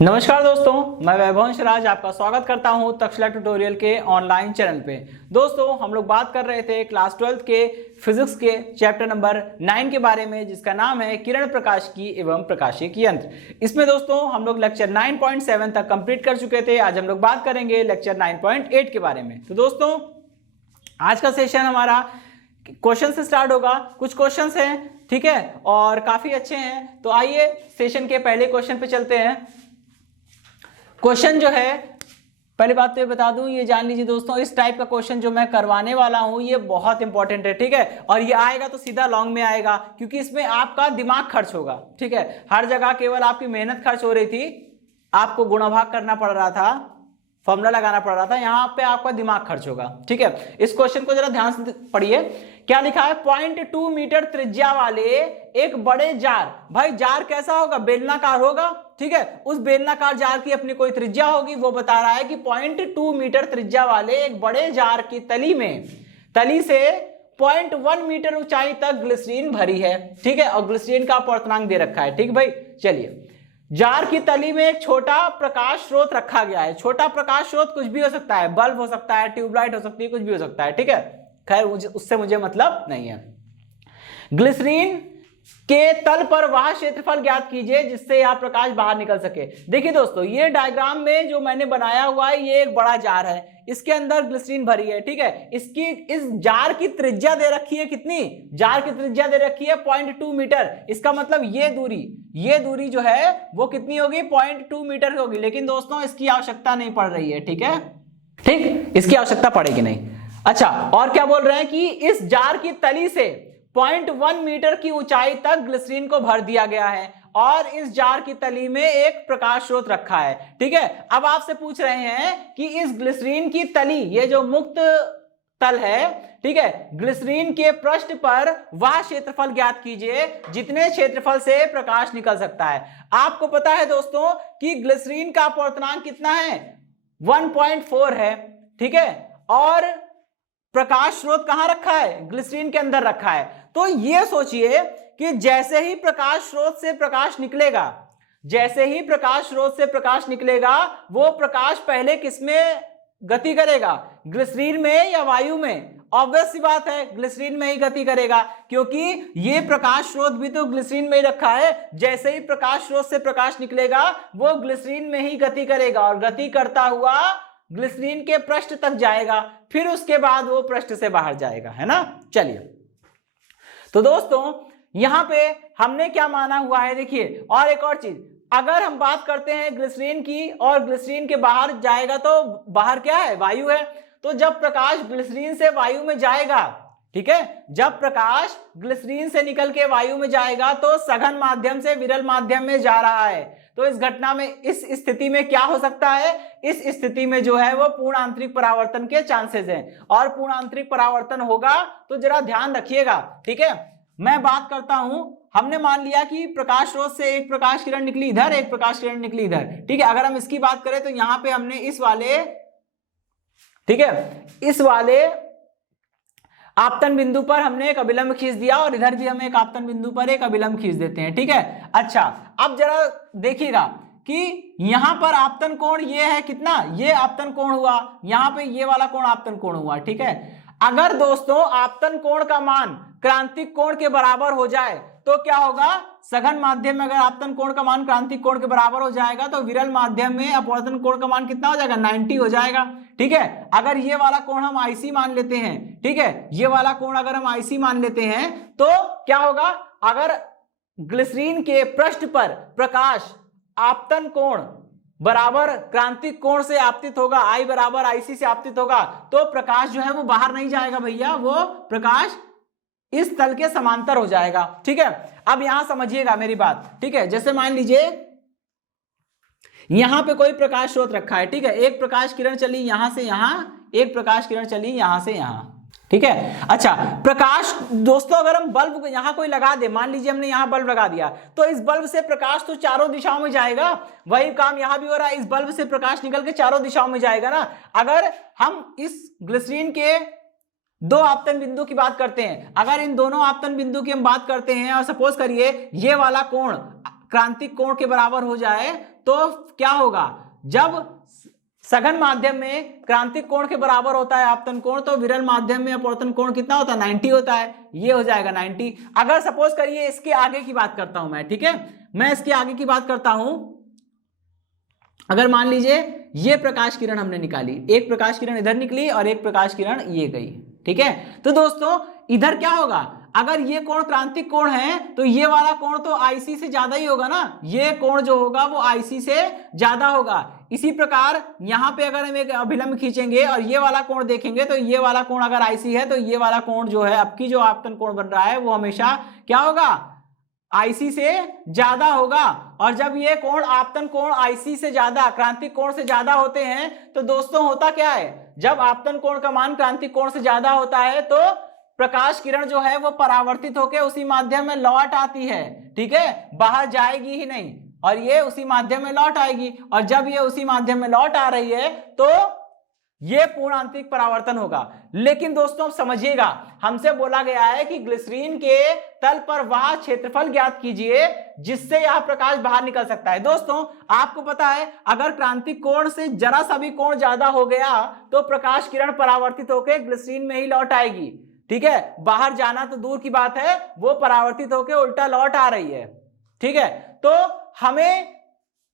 नमस्कार दोस्तों, मैं वैभवंश राज आपका स्वागत करता हूं तक्षशिला ट्यूटोरियल के ऑनलाइन चैनल पे। दोस्तों, हम लोग बात कर रहे थे क्लास 12th के फिजिक्स के चैप्टर नंबर 9 के बारे में, जिसका नाम है किरण प्रकाशिकी एवं प्रकाशिकी यंत्र। इसमें दोस्तों हम लोग लेक्चर 9.7 तक कंप्लीट कर चुके थे। आज हम लोग बात करेंगे लेक्चर 9.8 के बारे में। तो दोस्तों, आज का सेशन हमारा क्वेश्चन से स्टार्ट होगा। कुछ क्वेश्चंस हैं, ठीक है, और काफी अच्छे हैं। तो आइए सेशन के पहले क्वेश्चन पे चलते हैं। क्वेश्चन जो है, पहली बात तो ये बता दूं, ये जान लीजिए दोस्तों, इस टाइप का क्वेश्चन जो मैं करवाने वाला हूं ये बहुत इंपॉर्टेंट है, ठीक है। और ये आएगा तो सीधा लॉन्ग में आएगा, क्योंकि इसमें आपका दिमाग खर्च होगा, ठीक है। हर जगह केवल आपकी मेहनत खर्च हो रही थी, आपको गुणा भाग करना पड़ रहा था, फॉर्मूला लगाना पड़ रहा था, यहाँ पे आपका दिमाग खर्च होगा, ठीक है। इस क्वेश्चन को जरा ध्यान से पढ़िए। क्या लिखा है? 0.2 मीटर त्रिज्या वाले एक बड़े जार, भाई जार कैसा होगा? बेलनाकार होगा, ठीक है। उस बेलनाकार जार की अपनी कोई त्रिज्या होगी। वो बता रहा है कि 0.2 मीटर त्रिज्या वाले एक बड़े जार की तली से 0.1 मीटर ऊंचाई तक ग्लिसरीन भरी है, ठीक है। और ग्लिसरीन का अपवर्तनांक दे रखा है, ठीक भाई। चलिए, जार की तली में एक छोटा प्रकाश स्रोत रखा गया है। छोटा प्रकाश स्रोत कुछ भी हो सकता है, बल्ब हो सकता है, ट्यूबलाइट हो सकती है, कुछ भी हो सकता है, ठीक है। खैर उससे मुझे मतलब नहीं है। ग्लिसरीन के तल पर वह क्षेत्रफल ज्ञात कीजिए जिससे यह प्रकाश बाहर निकल सके। देखिए दोस्तों, ये डायग्राम में जो मैंने बनाया हुआ है, ये एक बड़ा जार है, इसके अंदर ग्लिसरीन भरी है, ठीक है। इस जार की त्रिज्या दे रखी है कितनी? जार की त्रिज्या दे रखी है 0.2 मीटर। इसका मतलब ये दूरी जो है वो कितनी होगी? 0.2 मीटर होगी। लेकिन दोस्तों, इसकी आवश्यकता नहीं पड़ रही है, ठीक है, ठीक, इसकी आवश्यकता पड़ेगी नहीं। अच्छा, और क्या बोल रहे हैं कि इस जार की तली से 0.1 मीटर की ऊंचाई तक ग्लिसरीन को भर दिया गया है और इस जार की तली में एक प्रकाश स्रोत रखा है, ठीक है। अब आपसे पूछ रहे हैं कि इस ग्लिसरीन की तली, ये जो मुक्त तल है, ठीक है, ग्लिसरीन के पृष्ठ पर वह क्षेत्रफल ज्ञात कीजिए जितने क्षेत्रफल से प्रकाश निकल सकता है। आपको पता है दोस्तों कि ग्लिसरीन का अपवर्तनांक कितना है? 1.4 है, ठीक है। और प्रकाश स्रोत कहां रखा है? ग्लिसरीन के अंदर रखा है। तो ये सोचिए कि जैसे ही प्रकाश स्रोत से प्रकाश निकलेगा, वो प्रकाश पहले किसमें गति करेगा? ग्लिसरीन में या वायु में? ऑब्वियस सी बात है, ग्लिसरीन में ही गति करेगा, क्योंकि ये प्रकाश स्रोत भी तो ग्लिसरीन में ही रखा है। जैसे ही प्रकाश स्रोत से प्रकाश निकलेगा, वो ग्लिसरीन में ही गति करेगा और गति करता हुआ ग्लिसरीन के पृष्ठ तक जाएगा, फिर उसके बाद वो पृष्ठ से बाहर जाएगा, है ना। चलिए, तो दोस्तों यहां पे हमने क्या माना हुआ है, देखिए। और एक और चीज, अगर हम बात करते हैं ग्लिसरीन की, और ग्लिसरीन के बाहर जाएगा, तो बाहर क्या है? वायु है। तो जब प्रकाश ग्लिसरीन से वायु में जाएगा, ठीक है, जब प्रकाश ग्लिसरीन से निकल के वायु में जाएगा तो सघन माध्यम से विरल माध्यम में जा रहा है। तो इस घटना में, इस स्थिति में क्या हो सकता है? इस स्थिति में जो है वो पूर्ण आंतरिक परावर्तन के चांसेस हैं, और पूर्ण आंतरिक परावर्तन होगा तो जरा ध्यान रखिएगा, ठीक है। मैं बात करता हूं, हमने मान लिया कि प्रकाश स्रोत से एक प्रकाश किरण निकली इधर, एक प्रकाश किरण निकली इधर, ठीक है। अगर हम इसकी बात करें तो यहां पे हमने इस वाले, ठीक है, इस वाले आपतन बिंदु पर हमने एक अभिलंब खींच दिया, और इधर भी हम एक आपतन बिंदु पर एक अभिलंब खींच देते हैं, ठीक है। अच्छा, अब जरा देखिएगा कि यहां पर आपतन कोण ये है कितना? ये आपतन कोण हुआ, यहां पे ये वाला कोण आपतन कोण हुआ, ठीक है। अगर दोस्तों आपतन कोण का मान क्रांतिक कोण के बराबर हो जाए तो क्या होगा? सघन माध्यम में अगर आपतन कोण का मान क्रांतिक कोण के बराबर हो जाएगा तो विरल माध्यम में अपवर्तन कोण का मान कितना हो जाएगा? 90 हो जाएगा, ठीक है। अगर ये वाला कोण हम IC मान लेते हैं, ठीक है, ये वाला कोण अगर हम IC मान लेते हैं तो क्या होगा? अगर ग्लिसरीन के पृष्ठ पर प्रकाश आपतन कोण बराबर क्रांतिक कोण से आपतित होगा, I बराबर IC से आपतित होगा, तो प्रकाश जो है वो बाहर नहीं जाएगा भैया, वो प्रकाश इस तल के समांतर हो जाएगा, ठीक है। अब यहां समझिएगा मेरी बात, ठीक है। जैसे मान लीजिए यहां पे कोई प्रकाश स्रोत रखा है, ठीक है, एक प्रकाश किरण चली यहां से यहां, एक प्रकाश किरण चली यहां से यहां, ठीक है। अच्छा, प्रकाश दोस्तों अगर हम बल्ब यहां कोई लगा दे, मान लीजिए हमने यहां बल्ब लगा दिया, तो इस बल्ब से प्रकाश तो चारों दिशाओं में जाएगा। वही काम यहां भी हो रहा है, इस बल्ब से प्रकाश निकल के चारों दिशाओं में जाएगा ना। अगर हम इस ग्लिसरीन के दो आपतन बिंदु की बात करते हैं, अगर इन दोनों आपतन बिंदु की हम बात करते हैं और सपोज करिए ये वाला कोण क्रांतिक कोण के बराबर हो जाए तो क्या होगा, जब सघन माध्यम में क्रांतिक कोण के बराबर होता है आपतन कोण, तो विरल माध्यम में अपवर्तन कोण कितना होता है, 90 होता है, ये हो जाएगा 90। अगर सपोज करिए इसके आगे की बात करता हूं मैं, ठीक है, मैं इसके आगे की बात करता हूं, अगर मान लीजिए ये प्रकाश किरण हमने निकाली, एक प्रकाश किरण इधर निकली और एक प्रकाश किरण ये गई, ठीक है, तो दोस्तों इधर क्या होगा, अगर ये कोण क्रांतिक कोण है तो ये वाला कोण तो आईसी से ज्यादा ही होगा ना, ये कोण जो होगा वो आईसी से ज्यादा होगा। इसी प्रकार यहां पे अगर हम एक अभिलंब खींचेंगे और ये वाला कोण देखेंगे तो ये वाला कोण अगर आईसी है तो ये वाला कोण जो है, अब की जो आपतन कोण बन रहा है वो हमेशा क्या होगा, आईसी से ज्यादा होगा। और जब ये कोण आपतन कोण आईसी से ज्यादा, क्रांतिक कोण से ज्यादा होते हैं तो दोस्तों होता क्या है, जब आपतन कोण का मान क्रांतिक कोण से ज्यादा होता है तो प्रकाश किरण जो है वो परावर्तित होकर उसी माध्यम में लौट आती है, ठीक है, बाहर जाएगी ही नहीं और ये उसी माध्यम में लौट आएगी। और जब ये उसी माध्यम में लौट आ रही है तो ये पूर्ण आंतरिक परावर्तन होगा। लेकिन दोस्तों समझिएगा, हमसे बोला गया है कि ग्लिसरीन के तल पर वह क्षेत्रफल ज्ञात कीजिए जिससे यह प्रकाश बाहर निकल सकता है। दोस्तों आपको पता है, अगर क्रांतिक कोण से जरा सा भी कोण ज्यादा हो गया तो प्रकाश किरण परावर्तित होकर ग्लिसरीन में ही लौट आएगी, ठीक है, बाहर जाना तो दूर की बात है, वो परावर्तित होकर उल्टा लौट आ रही है, ठीक है। तो हमें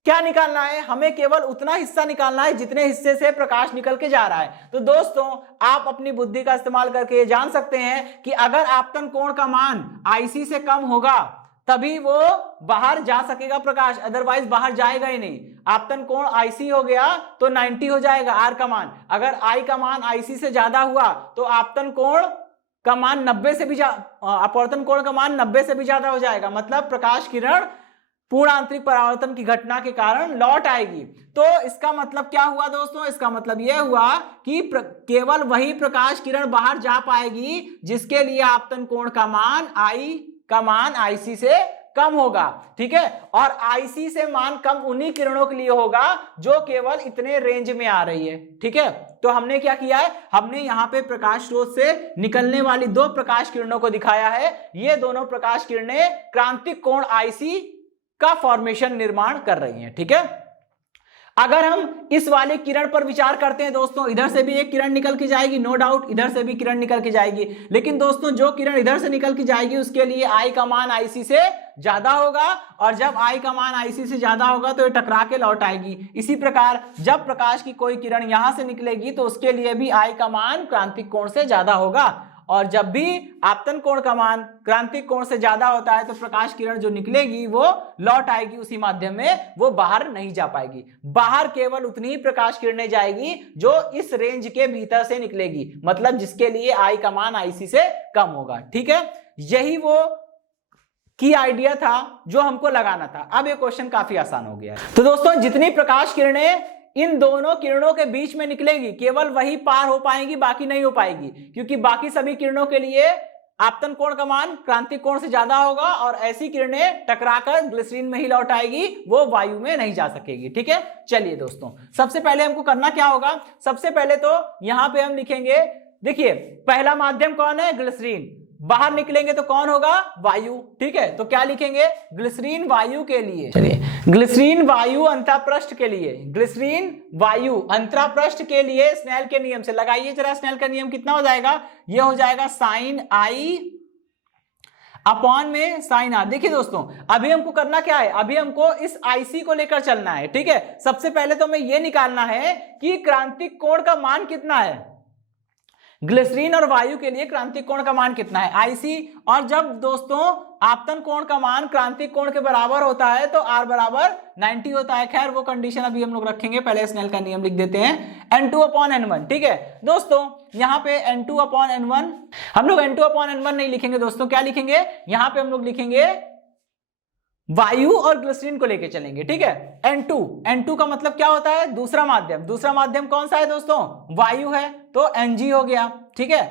क्या निकालना है, हमें केवल उतना हिस्सा निकालना है जितने हिस्से से प्रकाश निकल के जा रहा है। तो दोस्तों आप अपनी बुद्धि का इस्तेमाल करके जान सकते हैं कि अगर आपतन कोण का मान आईसी से कम होगा तभी वो बाहर जा सकेगा प्रकाश, अदरवाइज बाहर जाएगा ही नहीं। आपतन कोण आईसी हो गया तो 90 हो जाएगा आर का मान, अगर आई का मान आईसी से ज्यादा हुआ तो आपतन कोण का मान 90 से भी अपवर्तन कोण का मान 90 से भी ज्यादा हो जाएगा, मतलब प्रकाश किरण पूर्ण आंतरिक परावर्तन की घटना के कारण लौट आएगी। तो इसका मतलब क्या हुआ दोस्तों, इसका मतलब यह हुआ कि केवल वही प्रकाश किरण बाहर जा पाएगी जिसके लिए आपतन कोण का मान आई का मान आईसी से कम होगा, ठीक है, और आईसी से मान कम उन्हीं किरणों के लिए होगा जो केवल इतने रेंज में आ रही है, ठीक है। तो हमने क्या किया है, हमने यहाँ पे प्रकाश स्रोत से निकलने वाली दो प्रकाश किरणों को दिखाया है, ये दोनों प्रकाश किरणें क्रांतिक कोण आईसी का फॉर्मेशन निर्माण कर रही हैं, ठीक है। अगर हम इस वाले किरण पर विचार करते हैं दोस्तों, इधर से भी एक किरण निकल के जाएगी, नो डाउट इधर से भी किरण निकल के जाएगी, लेकिन दोस्तों जो किरण इधर से निकल के जाएगी उसके लिए आई का मान आईसी से ज्यादा होगा, और जब आई का मान आईसी से ज्यादा होगा तो ये टकरा के लौट आएगी। इसी प्रकार जब प्रकाश की कोई किरण यहां से निकलेगी तो उसके लिए भी आई का मान क्रांतिक कोण से ज्यादा होगा, और जब भी आपतन कोण का मान क्रांतिक कोण से ज्यादा होता है तो प्रकाश किरण जो निकलेगी वो लौट आएगी उसी माध्यम में, वो बाहर नहीं जा पाएगी। बाहर केवल उतनी ही प्रकाश किरणें जाएगी जो इस रेंज के भीतर से निकलेगी, मतलब जिसके लिए आई का मान आईसी से कम होगा, ठीक है। यही वो की आइडिया था जो हमको लगाना था। अब ये क्वेश्चन काफी आसान हो गया है। तो दोस्तों जितनी प्रकाश किरणें इन दोनों किरणों के बीच में निकलेगी केवल वही पार हो पाएंगी, बाकी नहीं हो पाएगी, क्योंकि बाकी सभी किरणों के लिए आपतन कोण का मान क्रांतिक कोण से ज्यादा होगा और ऐसी किरणें टकराकर ग्लिसरीन में ही लौट आएगी, वो वायु में नहीं जा सकेगी, ठीक है। चलिए दोस्तों सबसे पहले हमको करना क्या होगा, सबसे पहले तो यहां पे हम लिखेंगे, देखिए पहला माध्यम कौन है, ग्लिसरीन, बाहर निकलेंगे तो कौन होगा, वायु, ठीक है। तो क्या लिखेंगे, ग्लिसरीन वायु के लिए, चलिए ग्लिसरीन वायु अंतःपृष्ठ के लिए, ग्लिसरीन वायु अंतःपृष्ठ के लिए स्नेल के नियम से लगाइए जरा, स्नेल का नियम कितना हो जाएगा, ये हो जाएगा साइन आई अपॉन में साइन आर। देखिए दोस्तों अभी हमको करना क्या है, अभी हमको इस आईसी को लेकर चलना है, ठीक है। सबसे पहले तो हमें यह निकालना है कि क्रांतिक कोण का मान कितना है, ग्लिसरीन और वायु के लिए क्रांतिक कोण का मान कितना है, आईसी। और जब दोस्तों आपतन कोण का मान क्रांतिक कोण के बराबर होता है तो आर बराबर 90 होता है। खैर वो कंडीशन अभी हम लोग रखेंगे, पहले स्नेल का नियम लिख देते हैं, N2 अपॉन N1, ठीक है। दोस्तों यहाँ पे N2 अपॉन N1, हम लोग N2 अपॉन N1 नहीं लिखेंगे दोस्तों, क्या लिखेंगे, यहाँ पे हम लोग लिखेंगे वायु और ग्लिसरीन को लेके चलेंगे, ठीक है। N2 का मतलब क्या होता है, दूसरा माध्यम, दूसरा माध्यम कौन सा है दोस्तों, वायु है, तो Ng हो गया, ठीक है,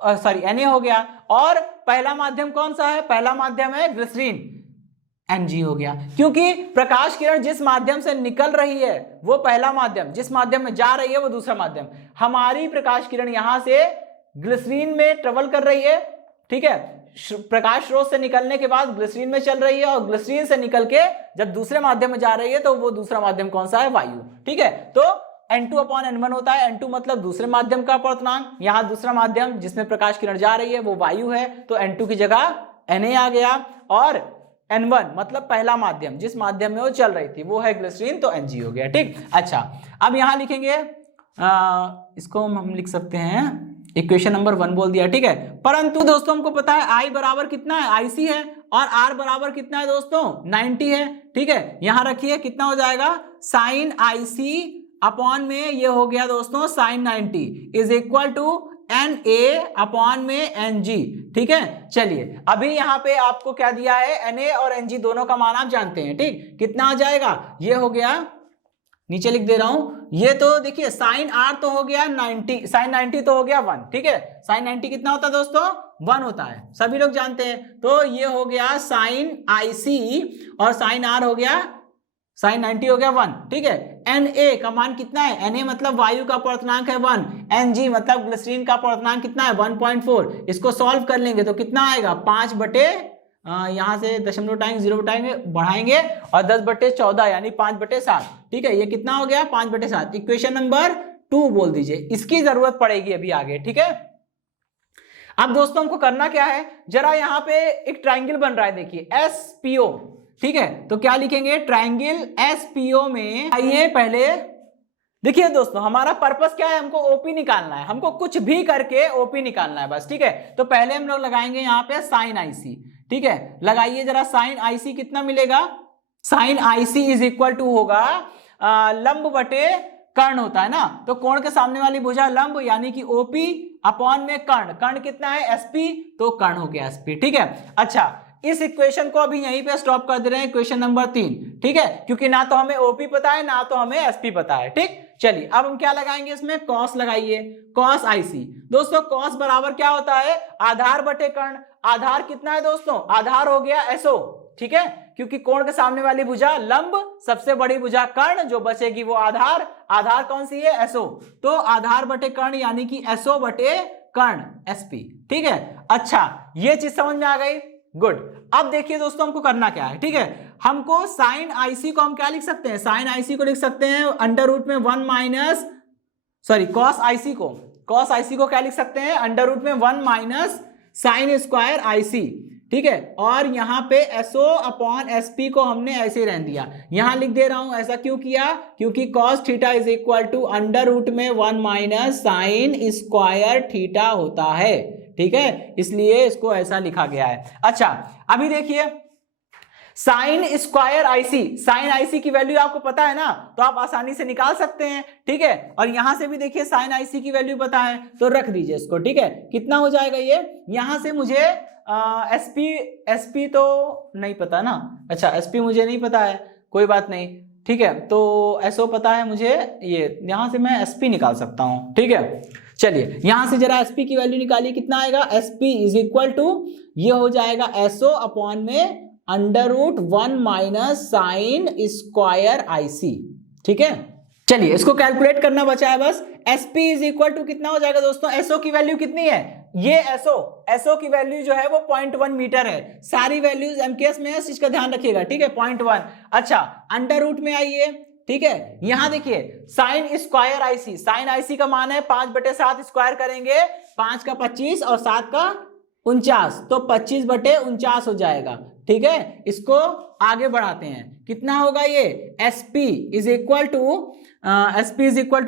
सॉरी Na हो गया। और पहला माध्यम कौन सा है, पहला माध्यम है ग्लिसरीन, Mg हो गया, क्योंकि प्रकाश किरण जिस माध्यम से निकल रही है वो पहला माध्यम, जिस माध्यम में जा रही है वो दूसरा माध्यम। हमारी प्रकाश किरण यहां से ग्लिसरीन में ट्रेवल कर रही है, ठीक है, प्रकाश स्रोत से निकलने के बाद ग्लिसरीन में चल रही है और ग्लिसरीन से निकल के जब दूसरे माध्यम में जा रही है तो वो दूसरा माध्यम कौन सा है, वायु। ठीक है, तो N2/N1 होता है। N2 मतलब दूसरे माध्यम का अपवर्तनांक, यहाँ दूसरा माध्यम जिसमें प्रकाश किरण जा रही है वो वायु है, तो N2 की जगह Na आ गया। और N1 मतलब पहला माध्यम, जिस माध्यम में वो चल रही थी वो है ग्लिसरीन, तो Ng हो गया। ठीक, अच्छा अब यहां लिखेंगे, इसको हम लिख सकते हैं इक्वेशन नंबर 1 बोल दिया। ठीक है, परंतु दोस्तों हमको पता है I बराबर कितना है, IC है, और R बराबर कितना है दोस्तों, 90 है। ठीक है, यहां रखिए कितना हो जाएगा, साइन IC अपॉन में ये हो गया दोस्तों sine 90 is equal to Na upon में Ng। ठीक है, चलिए अभी यहाँ पे आपको क्या दिया है, Na और Ng दोनों का मान आप जानते हैं। ठीक, कितना आ जाएगा, ये हो गया, नीचे लिख दे रहा हूं, ये तो देखिए साइन R तो हो गया 90, साइन 90 तो हो गया 1। ठीक है, साइन 90 कितना होता है दोस्तों, 1 होता है, सभी लोग जानते हैं। तो ये हो गया साइन IC और साइन R हो गया, साइन 90 हो गया 1। ठीक है, Na का मान कितना है, Na मतलब वायु का अपवर्तनांक है 1, Ng मतलब ग्लिसरीन का अपवर्तनांक कितना है 1.4। इसको सॉल्व कर लेंगे तो कितना आएगा, 5 बटे यहां से दशमलव उठाएंगे, 0 उठाएंगे, बढ़ाएंगे और 10/14 यानी 5/7। ठीक है, ये कितना हो गया, 5/7। इक्वेशन नंबर 2 बोल दीजिए, इसकी जरूरत पड़ेगी अभी आगे। ठीक है, अब दोस्तों हमको करना क्या है, जरा यहाँ पे एक ट्राइंगल बन रहा है, देखिए SPO। ठीक है, तो क्या लिखेंगे, ट्राइंगल SPO में आइए पहले देखिए दोस्तों, हमारा पर्पस क्या है, हमको ओपी निकालना है, हमको कुछ भी करके ओपी निकालना है बस। ठीक है, तो पहले हम लोग लगाएंगे यहाँ पे साइन IC। ठीक है, लगाइए जरा, साइन IC कितना मिलेगा, sine IC is equal to होगा लंब बटे कर्ण होता है ना, तो कोण के सामने वाली भुजा लंब यानी कि OP अपॉन में कर्ण, कर्ण कितना है SP, तो कर्ण हो गया SP। ठीक है, अच्छा इस इक्वेशन को अभी यहीं पे स्टॉप कर दे रहे हैं, इक्वेशन नंबर 3। ठीक है, क्योंकि ना तो हमें OP पता है ना तो हमें SP पता है। ठीक, चलिए अब हम क्या लगाएंगे इसमें, कॉस लगाइए, कॉस IC। दोस्तों कॉस बराबर क्या होता है, आधार बटे कर्ण। आधार कितना है दोस्तों, आधार हो गया SO। ठीक है, क्योंकि कोण के सामने वाली भुजा लंब, सबसे बड़ी भुजा कर्ण, जो बचेगी वो आधार। आधार कौन सी है, SO, तो आधार बटे कर्ण यानी कि SO बटे कर्ण SP। ठीक है, अच्छा ये चीज समझ में आ गई, गुड। अब देखिए दोस्तों हमको करना क्या है। ठीक है, हमको साइन IC को हम क्या लिख सकते हैं, साइन IC को लिख सकते हैं अंडर रूट में 1 माइनस, सॉरी कॉस IC को, कॉस IC को क्या लिख सकते हैं, अंडर रूट में 1 माइनस साइन स्क्वायर IC। ठीक है, और यहाँ पे SO अपॉन SP को हमने ऐसे ही रहने दिया, यहां लिख दे रहा हूं। ऐसा क्यों किया, क्योंकि cos theta is equal to under root में 1 माइनस साइन स्क्वायर थीटा होता है। ठीक है, इसलिए इसको ऐसा लिखा गया है। अच्छा अभी देखिए sine square IC, sine IC की वैल्यू आपको पता है ना, तो आप आसानी से निकाल सकते हैं। ठीक है, और यहां से भी देखिए साइन IC की वैल्यू पता है, तो रख दीजिए इसको। ठीक है, कितना हो जाएगा ये, यहां से मुझे SP तो नहीं पता ना, अच्छा SP मुझे नहीं पता है, कोई बात नहीं। ठीक है, तो SO पता है मुझे, ये यहां से मैं SP निकाल सकता हूं। ठीक है, चलिए यहां से जरा SP की वैल्यू निकालिए, कितना आएगा, SP इज इक्वल टू ये हो जाएगा SO अपॉन में under root 1 minus sine square IC। ठीक है, चलिए इसको कैलकुलेट करना बचा है बस। SP इज इक्वल टू कितना हो जाएगा दोस्तों, SO की वैल्यू कितनी है, ये SO की वैल्यू जो है वो 0.1 मीटर है। सारी वैल्यूज MKS में है, इसका ध्यान रखिएगा। ठीक है, 0.1। अच्छा अंडर रूट में आइए। ठीक है, यहां देखिए sine square IC, sine IC का मान है 5/7, स्क्वायर करेंगे 5 का 25 और 7 का 49, तो 25/49 हो जाएगा। ठीक है, इसको आगे बढ़ाते हैं, कितना होगा ये, SP इज इक्वल टू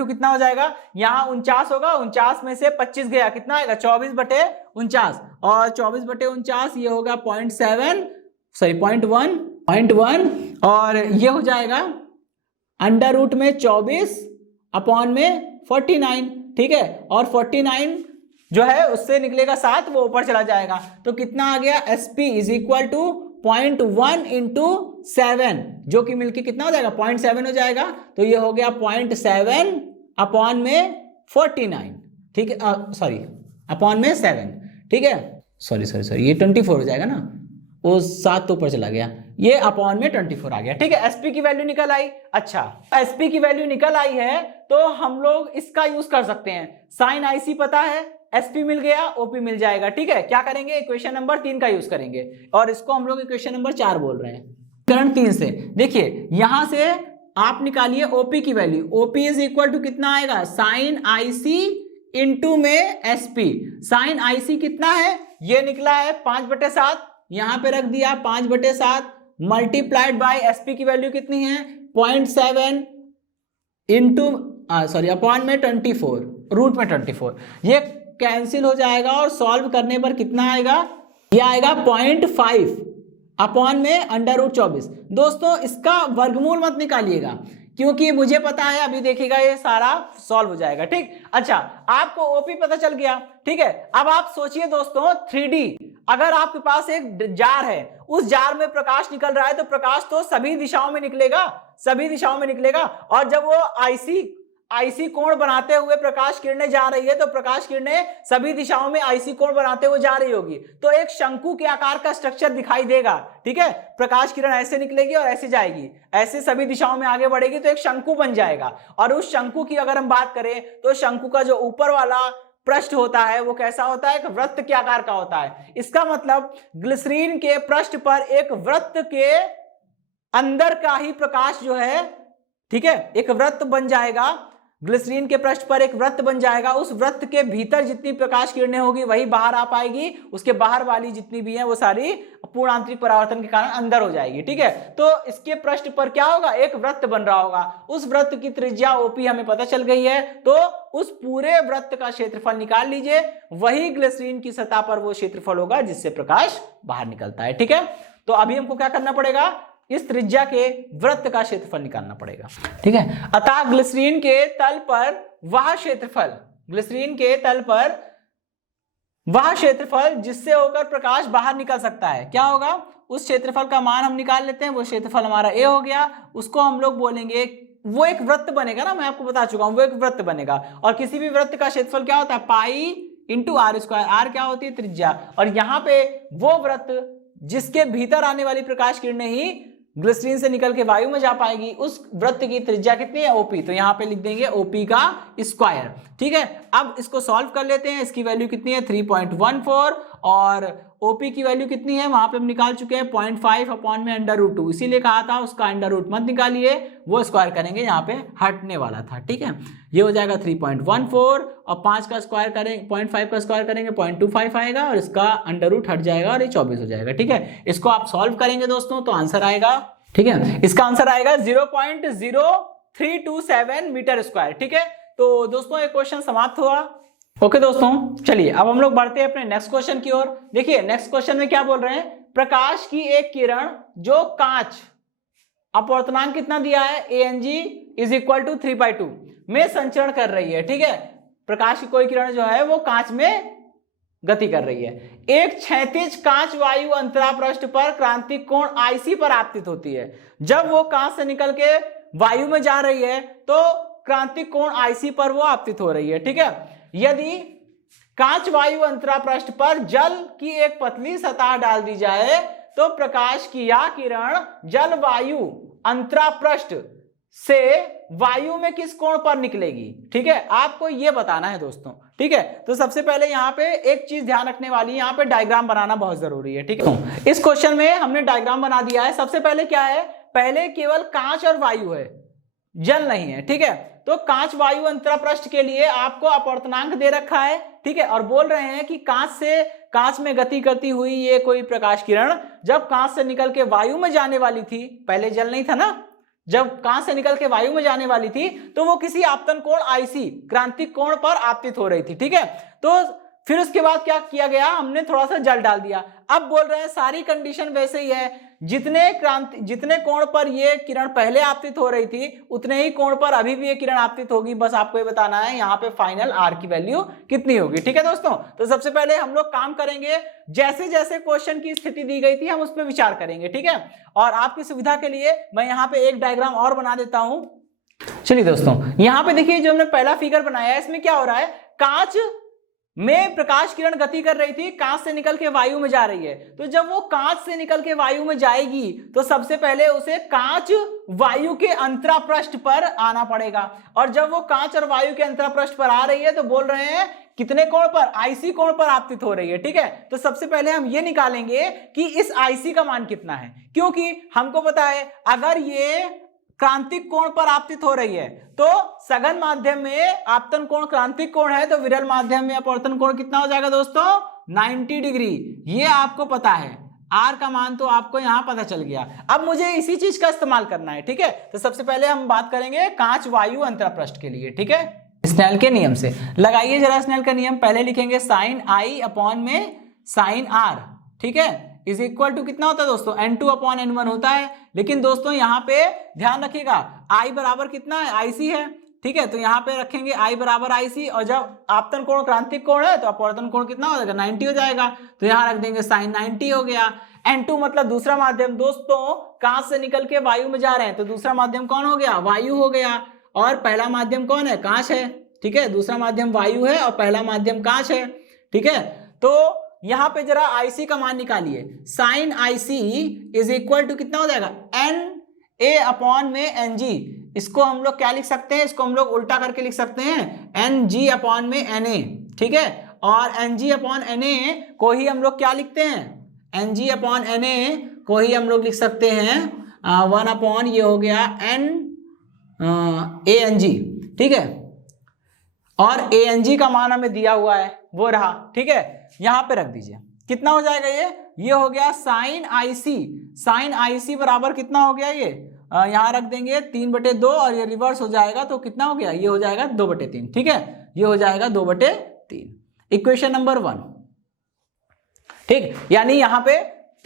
कितना हो जाएगा, यहाँ 49 होगा, 49 में से 25 गया, कितना आएगा 24/49, और 24/49 ये होगा 0.1 और ये हो जाएगा अंडर रूट में 24 अपॉन में 49। ठीक है, और 49 जो है उससे निकलेगा 7, वो ऊपर चला जाएगा, तो कितना आ गया, SP is equal to 0.1 into 7, जो कि मिलके कितना हो जाएगा 0.7 हो जाएगा, तो ये हो गया 0.7 अपॉन में 49। ठीक है, सॉरी अपॉन में 7। ठीक है, सॉरी ये 24 हो जाएगा ना, वो 7 तो ऊपर चला गया, ये अपॉन में 24 आ गया। ठीक है, SP की वैल्यू निकल आई। अच्छा SP की वैल्यू निकल आई है तो हम लोग इसका यूज कर सकते हैं, साइन IC पता है, sp मिल गया, OP मिल जाएगा। ठीक है, क्या करेंगे, इक्वेशन नंबर 3 का यूज करेंगे और इसको हम लोग इक्वेशन नंबर 4 बोल रहे हैं। समीकरण 3 से देखिए, यहां से आप निकालिए OP की value. OP is equal to कितना आएगा, साइन IC इंटू में SP। साइन IC कितना है, ये निकला है 5/7, यहां पे रख दिया 5/7 मल्टीप्लाइड बाय SP की वैल्यू कितनी है 0.7 इंटू अपॉन में 24, रूट में 24, ये कैंसिल हो जाएगा और सॉल्व करने पर कितना आएगा, ये आएगा 0.5 अपॉन में √24। दोस्तों इसका वर्गमूल मत निकालिएगा क्योंकि मुझे पता है अभी देखिएगा ये सारा सॉल्व हो जाएगा। ठीक, अच्छा आपको OP पता चल गया। ठीक है, अब आप सोचिए दोस्तों 3D, अगर आपके पास एक जार है, उस जार में प्रकाश निकल रहा है तो प्रकाश तो सभी दिशाओं में निकलेगा, सभी दिशाओं में निकलेगा। और जब वो आईसी कोण बनाते हुए प्रकाश किरणें जा रही है तो प्रकाश किरणें सभी दिशाओं में आईसी कोण बनाते हुए जा रही होगी, तो एक शंकु के आकार का स्ट्रक्चर दिखाई देगा। ठीक है, प्रकाश किरण ऐसे निकलेगी और ऐसे जाएगी, ऐसे सभी दिशाओं में आगे बढ़ेगी तो एक शंकु बन जाएगा। और उस शंकु की अगर हम बात करें तो शंकु का जो ऊपर वाला पृष्ठ होता है वो कैसा होता है, एक वृत्त के आकार का होता है। इसका मतलब ग्लिसरीन के पृष्ठ पर एक वृत्त के अंदर का ही प्रकाश जो है, ठीक है, एक वृत्त बन जाएगा। ग्लिसरीन के पृष्ठ पर एक वृत्त बन जाएगा, उस वृत्त के भीतर जितनी प्रकाश किरणें होगी वही बाहर आ पाएगी, उसके बाहर वाली जितनी भी हैं वो सारी पूर्ण आंतरिक परावर्तन के कारण अंदर हो जाएगी। ठीक है, तो इसके पृष्ठ पर क्या होगा, एक वृत्त बन रहा होगा, उस वृत्त की त्रिज्या OP हमें पता चल गई है, तो उस पूरे वृत्त का क्षेत्रफल निकाल लीजिए, वही ग्लिसरीन की सतह पर वो क्षेत्रफल होगा जिससे प्रकाश बाहर निकलता है। ठीक है, तो अभी हमको क्या करना पड़ेगा, इस त्रिज्या के वृत्त का क्षेत्रफल निकालना पड़ेगा। ठीक है, अतः ग्लिसरीन के तल पर वह क्षेत्रफल, ग्लिसरीन के तल पर वह क्षेत्रफल जिससे होकर प्रकाश बाहर निकल सकता है, क्या होगा, उस क्षेत्रफल का मान हम निकाल लेते हैं। वो क्षेत्रफल हमारा A हो गया, उसको हम लोग बोलेंगे, वो एक वृत्त बनेगा ना, मैं आपको बता चुका हूं, वो एक वृत्त बनेगा। और किसी भी वृत्त का क्षेत्रफल क्या होता है, पाई इंटू R²। R क्या होती है, त्रिज्या। और यहां पे वो वृत्त जिसके भीतर आने वाली प्रकाश किरणें ही ग्लिसरीन से निकल के वायु में जा पाएगी, उस वृत्त की त्रिज्या कितनी है, OP। तो यहां पे लिख देंगे OP का स्क्वायर। ठीक है, अब इसको सॉल्व कर लेते हैं। इसकी वैल्यू कितनी है 3.14 और OP की वैल्यू कितनी है वहां पे हम निकाल चुके हैं 0.5 अपॉन में √2, इसीलिए कहा था उसका √, मत निकालिए, वो स्क्वायर करेंगे, यहाँ पे हटने वाला था। ठीक है, ये हो जाएगा 3.14 और 5 का स्क्वायर करेंगे, 0.5 का स्क्वायर करेंगे 0.25 आएगा और इसका √ हट जाएगा और ये 24 हो जाएगा। ठीक है, इसको आप सॉल्व करेंगे दोस्तों तो आंसर आएगा, ठीक है, इसका आंसर आएगा 0.0327 मीटर स्क्वायर। ठीक है, तो दोस्तों ये क्वेश्चन समाप्त हुआ। ओके दोस्तों, चलिए अब हम लोग बढ़ते हैं अपने नेक्स्ट क्वेश्चन की ओर। देखिए नेक्स्ट क्वेश्चन में क्या बोल रहे हैं, प्रकाश की एक किरण जो कांच, अपवर्तनांक कितना दिया है, ANG इज इक्वल टू 3/2 में संचरण कर रही है। ठीक है, प्रकाश की कोई किरण जो है वो कांच में गति कर रही है। एक क्षैतिज कांच वायु अंतरा पृष्ठ पर क्रांतिक कोण IC पर आपतित होती है। जब वो कांच से निकल के वायु में जा रही है तो क्रांतिक कोण IC पर वो आपतित हो रही है। ठीक है, यदि कांच वायु अंतरा पृष्ठ पर जल की एक पतली सतह डाल दी जाए तो प्रकाश की यह किरण जल वायु अंतरा पृष्ठ से वायु में किस कोण पर निकलेगी। ठीक है, आपको यह बताना है दोस्तों। ठीक है, तो सबसे पहले यहाँ पे एक चीज ध्यान रखने वाली है, यहाँ पे डायग्राम बनाना बहुत जरूरी है। ठीक है, इस क्वेश्चन में हमने डायग्राम बना दिया है। सबसे पहले क्या है, पहले केवल कांच और वायु है, जल नहीं है। ठीक है, तो कांच वायु अंतरा पृष्ठ के लिए आपको अपवर्तनांक दे रखा है। ठीक है, और बोल रहे हैं कि कांच में गति करती हुई ये कोई प्रकाश किरण जब कांच से निकल के वायु में जाने वाली थी, पहले जल नहीं था ना, जब कांच से निकल के वायु में जाने वाली थी तो वो किसी आपतन कोण IC क्रांतिक कोण पर आपतित हो रही थी। ठीक है, तो फिर उसके बाद क्या किया गया, हमने थोड़ा सा जल डाल दिया। अब बोल रहे हैं सारी कंडीशन वैसे ही है, जितने कोण पर ये किरण पहले आपतित हो रही थी उतने ही कोण पर अभी भी ये किरण आपतित होगी। बस आपको ये बताना है यहाँ पे फाइनल R की वैल्यू कितनी होगी। ठीक है दोस्तों, तो सबसे पहले हम लोग काम करेंगे, जैसे जैसे क्वेश्चन की स्थिति दी गई थी हम उस पर विचार करेंगे। ठीक है, और आपकी सुविधा के लिए मैं यहाँ पे एक डायग्राम और बना देता हूं। चलिए दोस्तों, यहाँ पे देखिए जो हमने पहला फिगर बनाया है इसमें क्या हो रहा है, कांच में प्रकाश किरण गति कर रही थी, कांच से निकल के वायु में जा रही है। तो जब वो कांच से निकल के वायु में जाएगी तो सबसे पहले उसे कांच वायु के अंतरापृष्ठ पर आना पड़ेगा, और जब वो कांच और वायु के अंतरापृष्ठ पर आ रही है तो बोल रहे हैं कितने कोण पर, आईसी कोण पर आपतित हो रही है। ठीक है, तो सबसे पहले हम ये निकालेंगे कि इस आईसी का मान कितना है, क्योंकि हमको पता है अगर ये क्रांतिक कोण पर आपतित हो रही है तो सघन माध्यम में आपतन कोण क्रांतिक कोण है, तो विरल माध्यम में अपवर्तन कोण कितना हो जाएगा दोस्तों, 90 डिग्री। ये आपको पता है, आर का मान तो आपको यहां पता चल गया। अब मुझे इसी चीज का इस्तेमाल करना है। ठीक है, तो सबसे पहले हम बात करेंगे कांच वायु अंतरापृष्ठ के लिए। ठीक है, स्नेल के नियम से लगाइए जरा स्नेल का नियम। पहले लिखेंगे साइन आई अपॉन में साइन आर, ठीक है, इज इक्वल टू कितना होता है दोस्तों, N2 अपॉन N1 होता है। लेकिन दोस्तों यहाँ पे ध्यान रखिएगा I बराबर कितना है, IC है। ठीक है, तो यहाँ पे रखेंगे I बराबर IC, और जब आपतन कोण क्रांतिक कोण है तो अपवर्तन कोण कितना हो जाएगा, 90 हो जाएगा। तो यहाँ रख देंगे साइन 90 हो गया। N2 मतलब दूसरा माध्यम, दोस्तों कांच से निकल के वायु में जा रहे हैं तो दूसरा माध्यम कौन हो गया, वायु हो गया, और पहला माध्यम कौन है, कांच है। ठीक है, दूसरा माध्यम वायु है और पहला माध्यम कांच है। ठीक है, तो यहां पे जरा आईसी का मान निकालिए। Sine IC is equal to कितना हो जाएगा, एन ए अपॉन में एन जी। इसको हम लोग क्या लिख सकते हैं, इसको हम लोग उल्टा करके लिख सकते हैं, एन जी अपॉन में एन ए। ठीक है, और N G upon N A को ही हम लोग क्या लिखते हैं, N G upon N A को ही हम लोग लिख सकते हैं 1 अपॉन ये हो गया एन ए एन जी। ठीक है, और ए एन जी का मान हमें दिया हुआ है वो रहा। ठीक है, यहां पे रख दीजिए, कितना हो जाएगा ये हो गया साइन आईसी। साइन आईसी बराबर कितना हो गया, ये यहां रख देंगे 3/2, और ये रिवर्स हो जाएगा तो कितना हो गया, ये हो जाएगा 2/3। ठीक है, ये हो जाएगा 2/3, इक्वेशन नंबर 1। ठीक, यानी यहां पे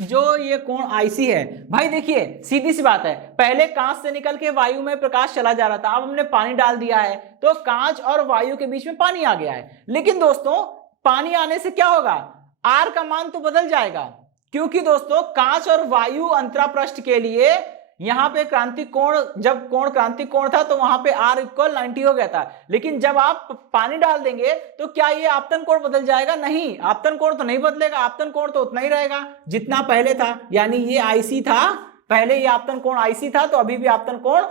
जो ये कोण आईसी है, भाई देखिए सीधी सी बात है, पहले कांच से निकल के वायु में प्रकाश चला जा रहा था, अब हमने पानी डाल दिया है तो कांच और वायु के बीच में पानी आ गया है। लेकिन दोस्तों पानी आने से क्या होगा, आर का मान तो बदल जाएगा, क्योंकि दोस्तों कांच और वायु अंतरापृष्ठ के लिए यहां पे क्रांतिक कोण, जब कोण क्रांतिक कोण था तो वहां पे आर इक्वल 90 हो गया था। लेकिन जब आप पानी डाल देंगे तो क्या ये आपतन कोण बदल जाएगा, नहीं, आपतन कोण तो नहीं बदलेगा, आपतन कोण तो उतना ही रहेगा जितना पहले था। यानी ये आईसी था, पहले ये आपतन कोण आईसी था तो अभी भी आपतन कोण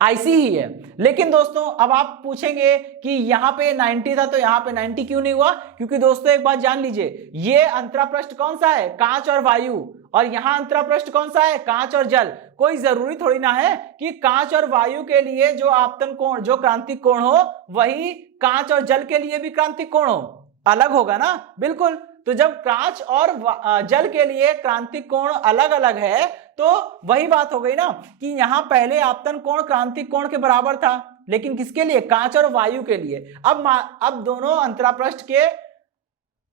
आईसी ही है। लेकिन दोस्तों अब आप पूछेंगे कि यहाँ पे 90 था तो यहाँ पे 90 क्यों नहीं हुआ, क्योंकि दोस्तों एक बात जान लीजिए, ये अंतरापृष्ठ कौन सा है, कांच और वायु, और यहाँ अंतरापृष्ठ कौन सा है, कांच और जल। कोई जरूरी थोड़ी ना है कि कांच और वायु के लिए जो आपतन कोण, जो क्रांतिक कोण हो, वही कांच और जल के लिए भी क्रांतिक कोण हो, अलग होगा ना, बिल्कुल। तो जब कांच और जल के लिए क्रांतिक कोण अलग अलग है तो वही बात हो गई ना कि यहां पहले आपतन कोण क्रांतिक कोण के बराबर था, लेकिन किसके लिए, कांच और वायु के लिए। अब दोनों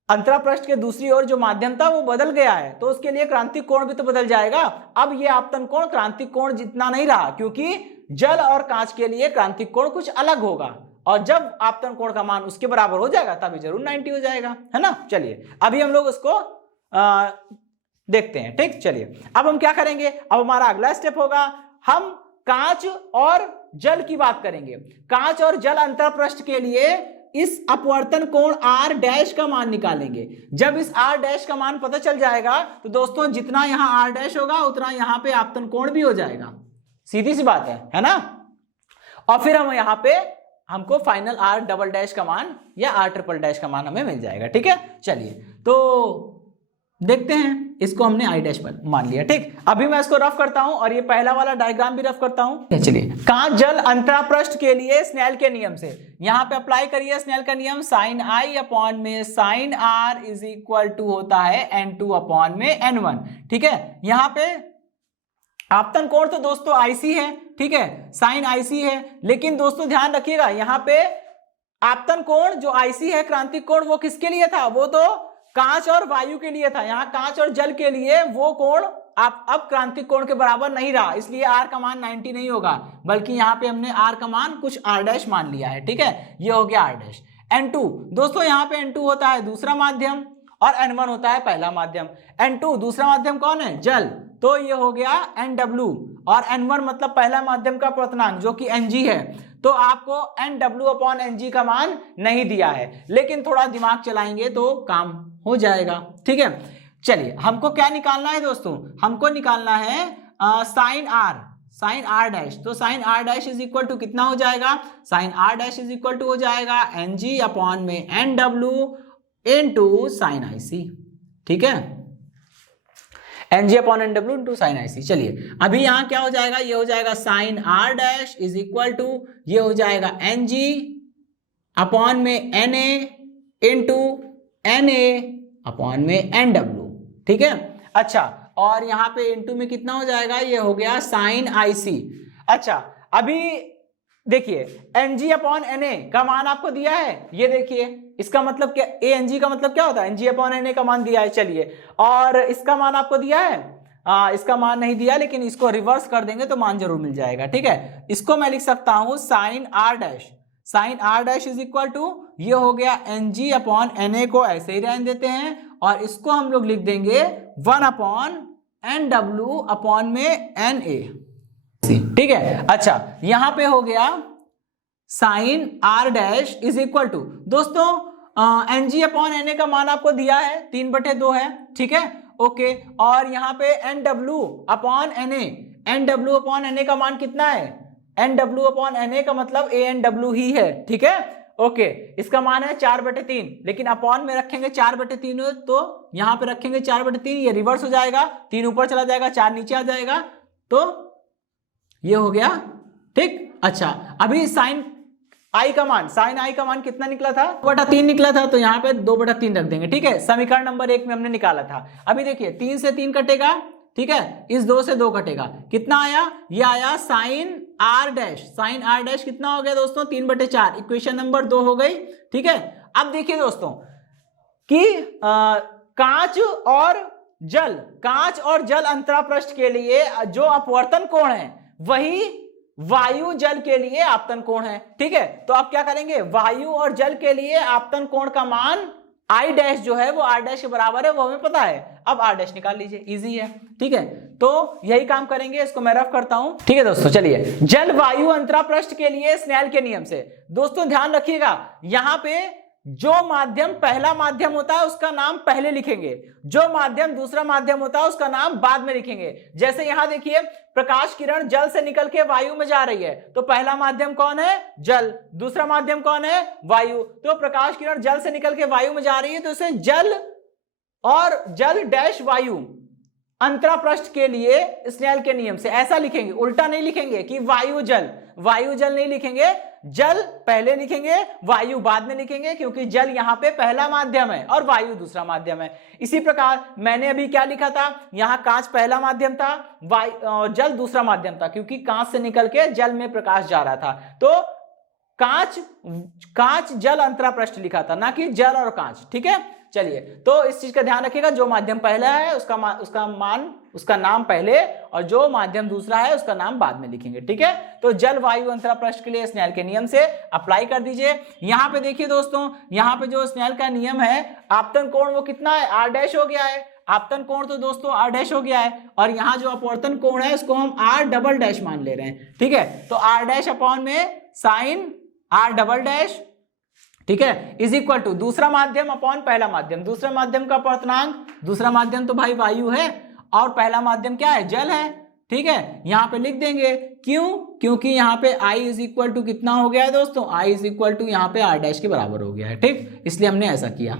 अंतरापृष्ठ के दूसरी ओर जो माध्यम था वो बदल गया है, तो उसके लिए क्रांतिक कोण भी तो बदल जाएगा। अब ये आपतन कोण क्रांतिक कोण जितना नहीं रहा, क्योंकि जल और कांच के लिए क्रांतिक कोण कुछ अलग होगा, और जब आपतन कोण का मान उसके बराबर हो जाएगा तभी जरूर 90 हो जाएगा, है ना। चलिए अभी हम लोग उसको देखते हैं। ठीक, चलिए अब हम क्या करेंगे, अब हमारा अगला स्टेप होगा, हम कांच और जल की बात करेंगे। कांच और जल अंतरपृष्ठ के लिए इस अपवर्तन कोण R डैश का मान निकालेंगे। जब इस R डैश का मान पता चल जाएगा तो दोस्तों जितना यहां R डैश होगा उतना यहां पे आपतन कोण भी हो जाएगा, सीधी सी बात है ना। और फिर हम यहां पे हमको फाइनल R डबल डैश का मान या R ट्रिपल डैश का मान हमें मिल जाएगा। ठीक है, चलिए तो देखते हैं, इसको हमने I डैश पर मान लिया। ठीक, अभी मैं इसको रफ करता हूं और ये पहला वाला डायग्राम भी रफ करता हूं। चलिए, कांच जल अंतरापृष्ठ के लिए स्नेल के नियम से यहां पे अप्लाई करिए स्नेल का नियम। साइन I अपॉन में sine R is equal to होता है N2 अपॉन में N1। ठीक है, यहां पे आपतन कोण तो दोस्तों आईसी है, ठीक है, साइन आईसी है, लेकिन दोस्तों ध्यान रखिएगा यहाँ पे आपतन कोण जो आईसी है, क्रांतिक कोण, वो किसके लिए था, वो तो कांच और वायु के लिए था। यहाँ कांच और जल के लिए वो कोण अब क्रांतिक कोण के बराबर नहीं रहा, इसलिए R का मान 90 नहीं होगा, बल्कि यहाँ पे हमने R का मान कुछ R डैश मान लिया है। ठीक है, ये हो गया R डैश। N2 दोस्तों यहाँ पे N2 होता है दूसरा माध्यम, और N1 होता है पहला माध्यम। N2 दूसरा माध्यम कौन है? जल, तो ये हो गया NW, और N1 मतलब पहला माध्यम का अपवर्तनांक जो कि Ng है। तो आपको NW/Ng का मान नहीं दिया है, लेकिन थोड़ा दिमाग चलाएंगे तो काम हो जाएगा। ठीक है, चलिए हमको क्या निकालना है दोस्तों? हमको निकालना है साइन आर डैश। तो sine R dash is equal to कितना हो जाएगा? Sine R dash is equal to हो जाएगा Ng/NW इनटू साइन IC। ठीक है, Ng/NW इनटू साइन IC। चलिए अभी यहाँ क्या हो जाएगा? ये हो जाएगा sine R dash is equal to, ये हो जाएगा Ng/NA इनटू NA/NW। ठीक है, अच्छा, और यहाँ पे इनटू में कितना हो जाएगा? ये हो गया साइन IC। अच्छा, अभी देखिए Ng/NA का मान आपको दिया है, ये देखिए, इसका मतलब क्या? Ang का मतलब क्या होता है? Ng/NA का मान दिया है। चलिए, और इसका मान आपको दिया है? इसका मान नहीं दिया, लेकिन इसको रिवर्स कर देंगे तो मान जरूर मिल जाएगा। ठीक है, इसको मैं लिख सकता हूं sine R dash is equal to, ये हो गया Ng/NA को ऐसे ही रहने देते हैं, और इसको हम लोग लिख देंगे 1/NW/NA। ठीक है, अच्छा, यहां पे हो गया sine R dash is equal to, दोस्तों Ng/NA का मान आपको दिया है 3/2 है। ठीक है, ओके, और यहाँ पे NW/NA का मान कितना है? NW/NA का मतलब ANW ही है। ठीक है, ओके, इसका मान है 4/3, लेकिन अपॉन में रखेंगे 4/3 तो यहाँ पे रखेंगे 4/3, ये रिवर्स हो जाएगा, 3 ऊपर चला जाएगा, 4 नीचे आ जाएगा, तो ये हो गया। ठीक, अच्छा, अभी साइन आई का मान कितना निकला था? 2/3 निकला था, तो यहाँ पे 2/3 रख देंगे। ठीक है, समीकरण नंबर 1 में हमने निकाला था। अभी देखिए 3 से 3 कटेगा, ठीक है, इस 2 से 2 कटेगा, कितना आया? ये आया साइन आर डैश कितना हो गया दोस्तों? 3/4। इक्वेशन नंबर 2 हो गई। ठीक है, अब देखिए दोस्तों कि कांच और जल अंतरापृष्ठ के लिए जो अपवर्तन कोण है वही वायु जल के लिए आपतन कोण है। ठीक है, तो आप क्या करेंगे? वायु और जल के लिए आपतन कोण का मान आई डैश जो है वो आर डैश के बराबर है, वो हमें पता है। अब आर डैश निकाल लीजिए, इजी है। ठीक है, तो यही काम करेंगे, इसको मैं रफ करता हूं। ठीक है दोस्तों, चलिए जल वायु अंतरापृष्ठ के लिए स्नेल के नियम से, दोस्तों ध्यान रखिएगा, यहां पे जो माध्यम पहला माध्यम होता है उसका नाम पहले लिखेंगे, जो माध्यम दूसरा माध्यम होता है उसका नाम बाद में लिखेंगे। जैसे यहां देखिए प्रकाश किरण जल से निकल के वायु में जा रही है, तो पहला माध्यम कौन है? जल। दूसरा माध्यम कौन है? वायु। तो प्रकाश किरण जल से निकल के वायु में जा रही है, तो इसे जल और जल डैश वायु अंतरापृष्ठ के लिए स्नेल के नियम से ऐसा लिखेंगे, उल्टा नहीं लिखेंगे कि वायु जल नहीं लिखेंगे, जल पहले लिखेंगे, वायु बाद में लिखेंगे, क्योंकि जल यहां पे पहला माध्यम है और वायु दूसरा माध्यम है। इसी प्रकार मैंने अभी क्या लिखा था? यहां कांच पहला माध्यम था, जल दूसरा माध्यम था, क्योंकि कांच से निकल के जल में प्रकाश जा रहा था, तो कांच जल अंतरापृष्ठ लिखा था, ना कि जल और कांच। ठीक है, चलिए, तो इस चीज का ध्यान रखिएगा, जो माध्यम पहला है उसका नाम पहले, और जो माध्यम दूसरा है उसका नाम बाद में लिखेंगे। ठीक है, तो जल वायु अंतरापृष्ठ के लिए स्नेल के नियम से अप्लाई कर दीजिए। यहां पे देखिए दोस्तों, यहां पे जो स्नेल का नियम है, आपतन कोण वो कितना है? आर डैश हो गया है। आपतन कोण तो दोस्तों आर डैश हो गया है, और यहाँ जो अपवर्तन कोण है उसको हम आर डबल डैश मान ले रहे हैं। ठीक है, तो आर डैश अपॉन में साइन आर डबल डैश, ठीक है, इज इक्वल टू दूसरा माध्यम अपॉन पहला माध्यम। दूसरा माध्यम का अपवर्तनांक, दूसरा माध्यम तो भाई वायु है, और पहला माध्यम क्या है? जल है। ठीक है, यहां पे लिख देंगे, क्यों? क्योंकि यहां पे I इज इक्वल टू कितना हो गया है दोस्तों? I इज इक्वल टू यहां पे आर डैश के बराबर हो गया है। ठीक, इसलिए हमने ऐसा किया।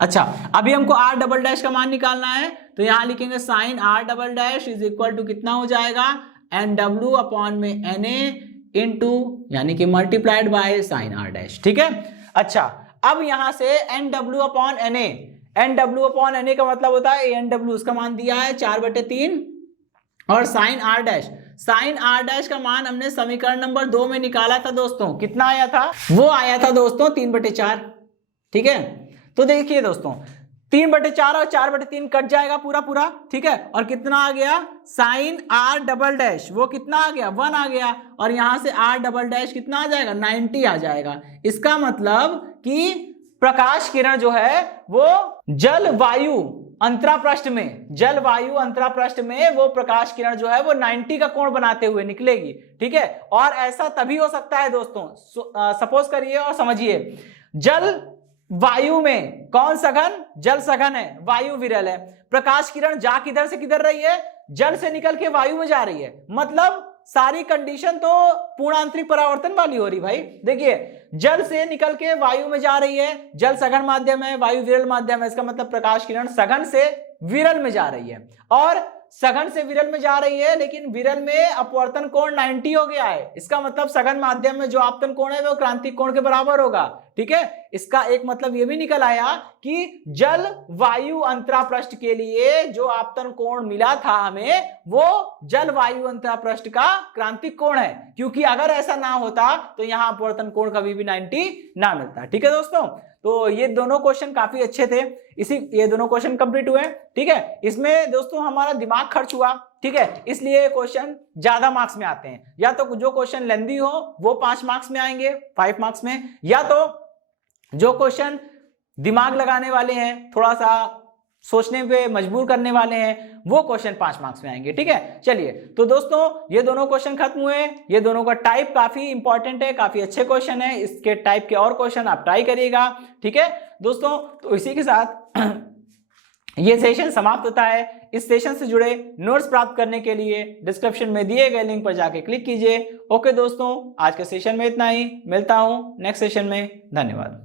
अच्छा, अभी हमको आर डबल डैश का मान निकालना है, तो यहां लिखेंगे sine R double dash is equal to कितना हो जाएगा? NW अपॉन में NA इनटू, यानी कि multiplied by sine R dash. ठीक है, अच्छा, अब यहां से NW/NA का मतलब होता है ANW, उसका मान दिया है 4/3, और साइन आर डैश का मान हमने समीकरण नंबर 2 में निकाला था दोस्तों। कितना आया था? वो आया था दोस्तों 3/4। ठीक है, तो देखिए दोस्तों 3/4 और 4/3 कट जाएगा पूरा। ठीक है, और कितना आ गया? साइन आर डबल डैश, वो कितना आ गया? 1 आ गया, और यहां से आर डबल डैश कितना आ जाएगा? 90 आ जाएगा। इसका मतलब कि प्रकाश किरण जो है वो जलवायु अंतरापृष्ठ में, जलवायु अंतरापृष्ठ में वो प्रकाश किरण जो है वो 90 का कोण बनाते हुए निकलेगी, ठीक है। और ऐसा तभी हो सकता है दोस्तों, सपोज करिए और समझिए, जल वायु में कौन सघन, जल सघन है, वायु विरल है। प्रकाश किरण जा किधर से किधर रही है, जल से निकल के वायु में जा रही है, मतलब सारी कंडीशन तो पूर्णांतरिक परावर्तन वाली हो रही भाई। देखिए जल से निकल के वायु में जा रही है, जल सघन माध्यम है, वायु विरल माध्यम है, इसका मतलब प्रकाश किरण सघन से विरल में जा रही है। और सघन से विरल में जा रही है, लेकिन विरल में अपवर्तन कोण 90 हो गया है, इसका मतलब सघन माध्यम में जो आपतन कोण है वो क्रांतिक कोण के बराबर होगा, ठीक है। इसका एक मतलब ये भी निकल आया कि जल वायु अंतरापृष्ठ के लिए जो आपतन कोण मिला था हमें, वो जल वायु अंतरापृष्ठ का क्रांतिक कोण है, क्योंकि अगर ऐसा ना होता तो यहां अपवर्तन कोण कभी भी 90 ना मिलता, ठीक है दोस्तों। तो ये दोनों क्वेश्चन काफी अच्छे थे, ये दोनों क्वेश्चन कंप्लीट हुए, ठीक है। इसमें दोस्तों हमारा दिमाग खर्च हुआ, ठीक है, इसलिए क्वेश्चन ज्यादा मार्क्स में आते हैं। या तो जो क्वेश्चन लेंदी हो वो 5 मार्क्स में आएंगे, 5 मार्क्स में, या तो जो क्वेश्चन दिमाग लगाने वाले हैं, थोड़ा सा सोचने पे मजबूर करने वाले हैं, वो क्वेश्चन 5 मार्क्स में आएंगे, ठीक है। चलिए तो दोस्तों ये दोनों क्वेश्चन खत्म हुए, ये दोनों का टाइप काफी इंपॉर्टेंट है, काफी अच्छे क्वेश्चन है, इसके टाइप के और क्वेश्चन आप ट्राई करिएगा, ठीक है दोस्तों। तो इसी के साथ ये सेशन समाप्त होता है। इस सेशन से जुड़े नोट्स प्राप्त करने के लिए डिस्क्रिप्शन में दिए गए लिंक पर जाके क्लिक कीजिए। ओके दोस्तों, आज के सेशन में इतना ही, मिलता हूं नेक्स्ट सेशन में, धन्यवाद।